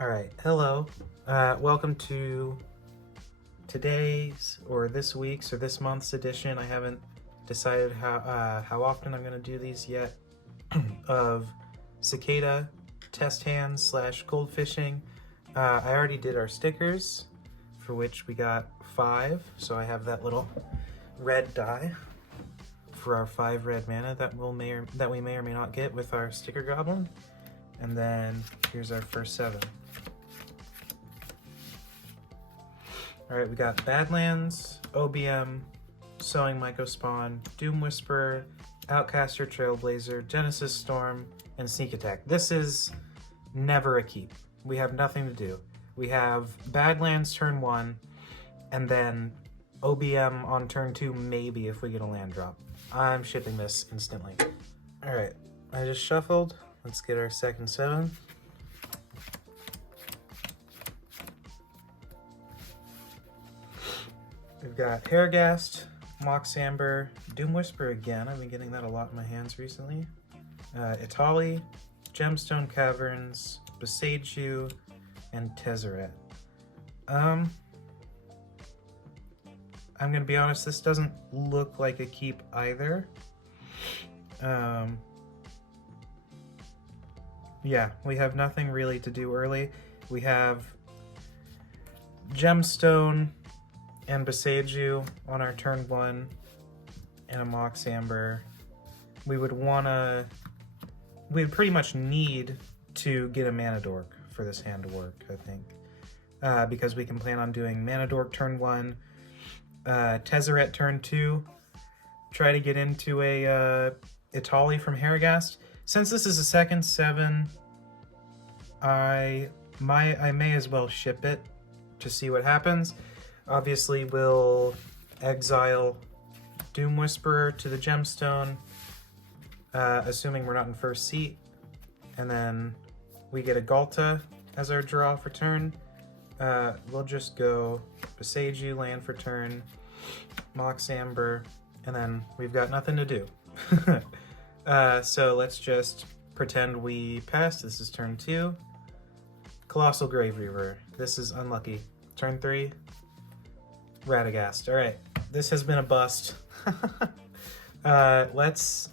All right, hello. Welcome to today's or this week's or this month's edition. I haven't decided how often I'm going to do these yet. Of Cicada test hands slash goldfishing. I already did our stickers, for which we got 5. So I have that little red die for our 5 red mana that we may or may not get with our sticker goblin. And then here's our first 7. Alright, we got Badlands, OBM, Sowing Mycospawn, Doom Whisperer, Outcaster Trailblazer, Genesis Storm, and Sneak Attack. This is never a keep. We have nothing to do. We have Badlands turn 1, and then OBM on turn 2, maybe if we get a land drop. I'm shipping this instantly. Alright, I just shuffled. Let's get our second 7. We've got Hairgast, Mox Amber, Doom Whisper again. I've been getting that a lot in my hands recently. Itali, Gemstone Caverns, Beseiju, and Tezzeret. I'm gonna be honest, this doesn't look like a keep either. Yeah, we have nothing really to do early. We have Gemstone and Beseiju on our turn 1 and a Mox Amber. We'd pretty much need to get a Mana Dork for this hand to work, I think. Because we can plan on doing Mana Dork turn 1, Tezzeret turn 2, try to get into a Itali from Hairgast. Since this is a second 7, I may as well ship it to see what happens. Obviously, we'll exile Doom Whisperer to the Gemstone, assuming we're not in first seat. And then we get a Galta as our draw for turn. We'll just go Beseiju, land for turn, Mox Amber, and then we've got nothing to do. So let's just pretend we pass. This is turn 2. Colossal Grave Reaver. This is unlucky. Turn 3. Radagast. All right, this has been a bust. Let's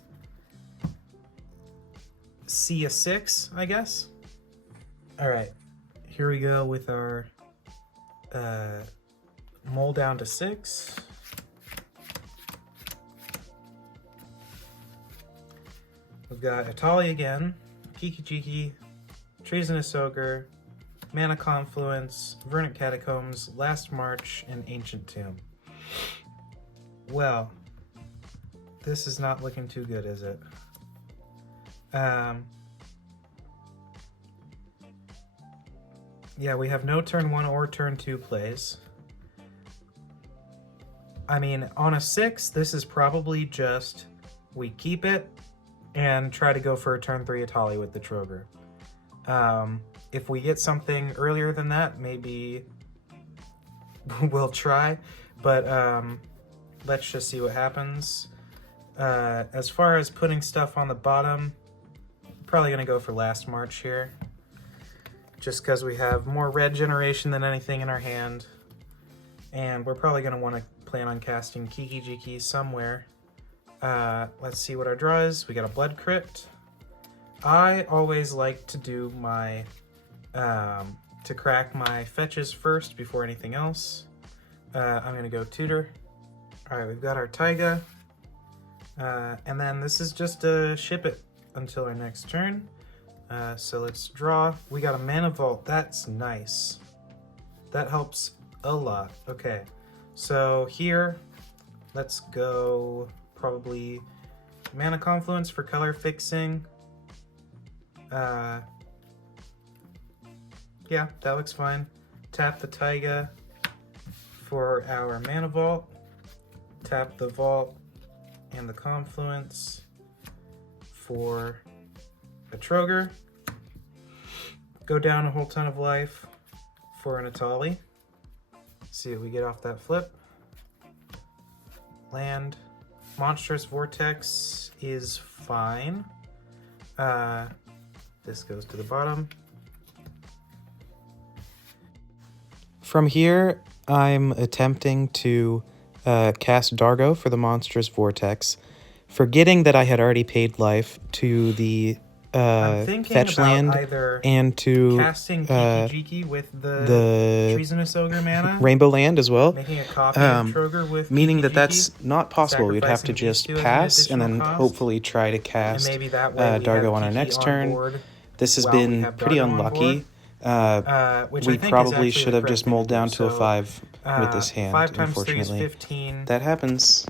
see a 6, I guess. All right, here we go with our mole down to 6. We've got Itali again, Kiki-Jiki, Treasonous Ogre, Mana Confluence, Verdant Catacombs, Last March, and Ancient Tomb. Well, this is not looking too good, is it? Yeah, we have no turn 1 or turn 2 plays. I mean, on a 6, this is probably just we keep it and try to go for a turn 3 Itali with the Troger. If we get something earlier than that, maybe we'll try, but let's just see what happens. As far as putting stuff on the bottom, probably gonna go for Last March here, just because we have more red generation than anything in our hand, and we're probably gonna want to plan on casting Kiki-Jiki somewhere. Let's see what our draw is. We got a Blood Crypt. I always like to do my to crack my fetches first before anything else. I'm gonna go Tutor. All right, we've got our Taiga, and then this is just to ship it until our next turn. So let's draw. We got a Mana Vault. That's nice. That helps a lot. Okay, so here, let's go probably Mana Confluence for color fixing. Yeah, that looks fine. Tap the Taiga for our Mana Vault. Tap the Vault and the Confluence for a Troger. Go down a whole ton of life for an Itali. See what we get off that flip. Land. Monstrous Vortex is fine. This goes to the bottom. From here, I'm attempting to cast Dargo for the Monstrous Vortex, forgetting that I had already paid life to the fetch land and to casting Kiki-Jiki with the Treasonous Ogre mana, Rainbow Land as well. making a copy of Troger with Meaning Kiki-Jiki, that's not possible. We'd have to sacrificing these just two as an pass and then additional cost, hopefully try to and cast maybe that way we have Dargo on our Kiki next on turn. board This has while we been have pretty Dargo on unlucky. which We I think probably is should actually the have correct just thing to mulled do. down to a So, 5 with this hand, 5 times 3 is unfortunately. 15. That happens.